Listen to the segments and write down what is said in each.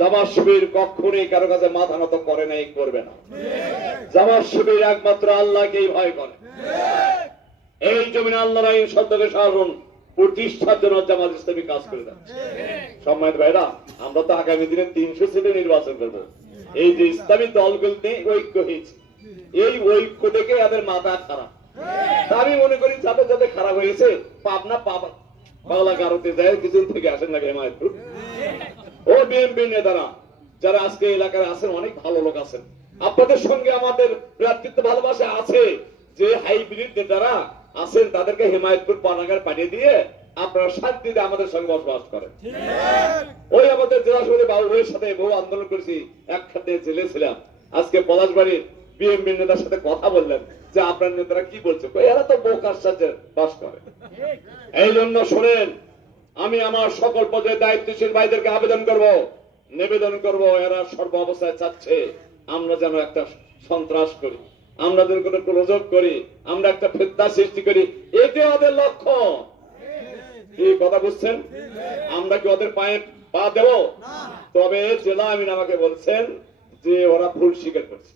জামাত শিবির কখনই কারও কাছে মাথা নত করে নাই, করবে না। জামাত শিবির একমাত্র আল্লাহকেই ভয় করে। এই জমিনে আল্লাহ আইন শব্দকে শাসন প্রতিষ্ঠার জন্য জামাত ইসলামী কাজ করে যাচ্ছে সম্মানিত ভাইরা, আমরা তো আগামী দিনে তিনশো সিটে নির্বাচন করব। এই যে ইসলামী দলগুলোতে ঐক্য হয়েছে। এই ঐক্য দেখে এদের মাথা খারাপ। আমি মনে করি যাদের যাদের খারাপ হয়েছে, পাবনা পাবা বাংলা কারোতে যায়, কিছুদিন থেকে আসেন না, হেমায়তপুর। ও বিএনপি নেতারা যারা আজকে এলাকায় আছেন অনেক ভালো লোক আছেন। আপনাদের সঙ্গে আমাদের ভ্রাতৃত্ব ভালোবাসা আছে যে হাইব্রিড নেতারা আছেন তাদেরকে হেমায়তপুর পানাগার পাঠিয়ে দিয়ে আপনারা শান্তিতে আমাদের সঙ্গে বসবাস করেন। ওই আমাদের জেলা সমিতি বাবু ভাইয়ের সাথে বহু আন্দোলন করেছি একসাথে জেলে ছিলাম। আজকে পলাশবাড়ির বিএনপি নেতার সাথে কথা বললেন যে আপনার নেতারা কি বলছে? এরা তো বোকার সাথে বাস করে। এই জন্য শোনেন আমি আমার সকল পর্যায়ে দায়িত্বশীল ভাইদেরকে আবেদন করব। নিবেদন করব, এরা সর্ব অবস্থায় চাচ্ছে। আমরা যেন একটা সন্ত্রাস করি। আমরা যেন কোনো প্রযোগ করি। আমরা একটা ফেতনা সৃষ্টি করি। এটি ওদের লক্ষ্য। কি কথা বুঝছেন? আমরা কি ওদের পায়ে পা দেব? তবে জেলা আমিন আমাকে বলছেন যে ওরা ভুল স্বীকার করছে।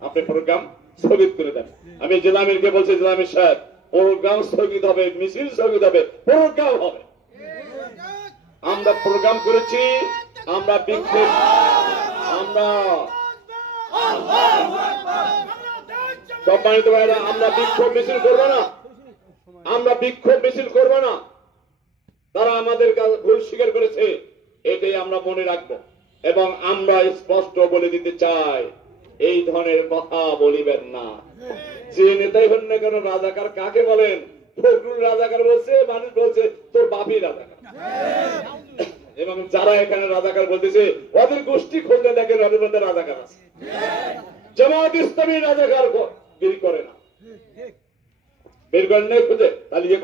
আপনি প্রোগ্রাম স্থগিত করে দেন। আমি জেলা আমিরকে বলছি, জেলা আমির সাহেব, প্রোগ্রাম স্থগিত হবে, মিছিল স্থগিত হবে, প্রোগ্রাম হবে। আমরা প্রোগ্রাম করেছি, আমরা বিক্ষোভ আমরা সম্মানিত ভাইরা আমরা বিক্ষোভ মিছিল করব না। আমরা বিক্ষোভ মিছিল করব না। তারা আমাদের ভুল স্বীকার করেছে, এটাই আমরা মনে রাখব। এবং আমরা স্পষ্ট বলে দিতে চাই, এই ধরনের কথা বলিবেন না। যে নেতাই হন না কেন, রাজাকার কাকে বলেন? ফখরুল রাজাকার বলছে, মানুষ বলছে, তোর বাপি রাজাকার। এবং যারা এখানে রাজাকার বলতেছে, ওদের গোষ্ঠী খুলতে দেখে ওদের মধ্যে রাজাকার আছে। জামাত ইসলামী রাজাকার বের করে না। বের করেন নেই খুঁজে? তাহলে ইয়ে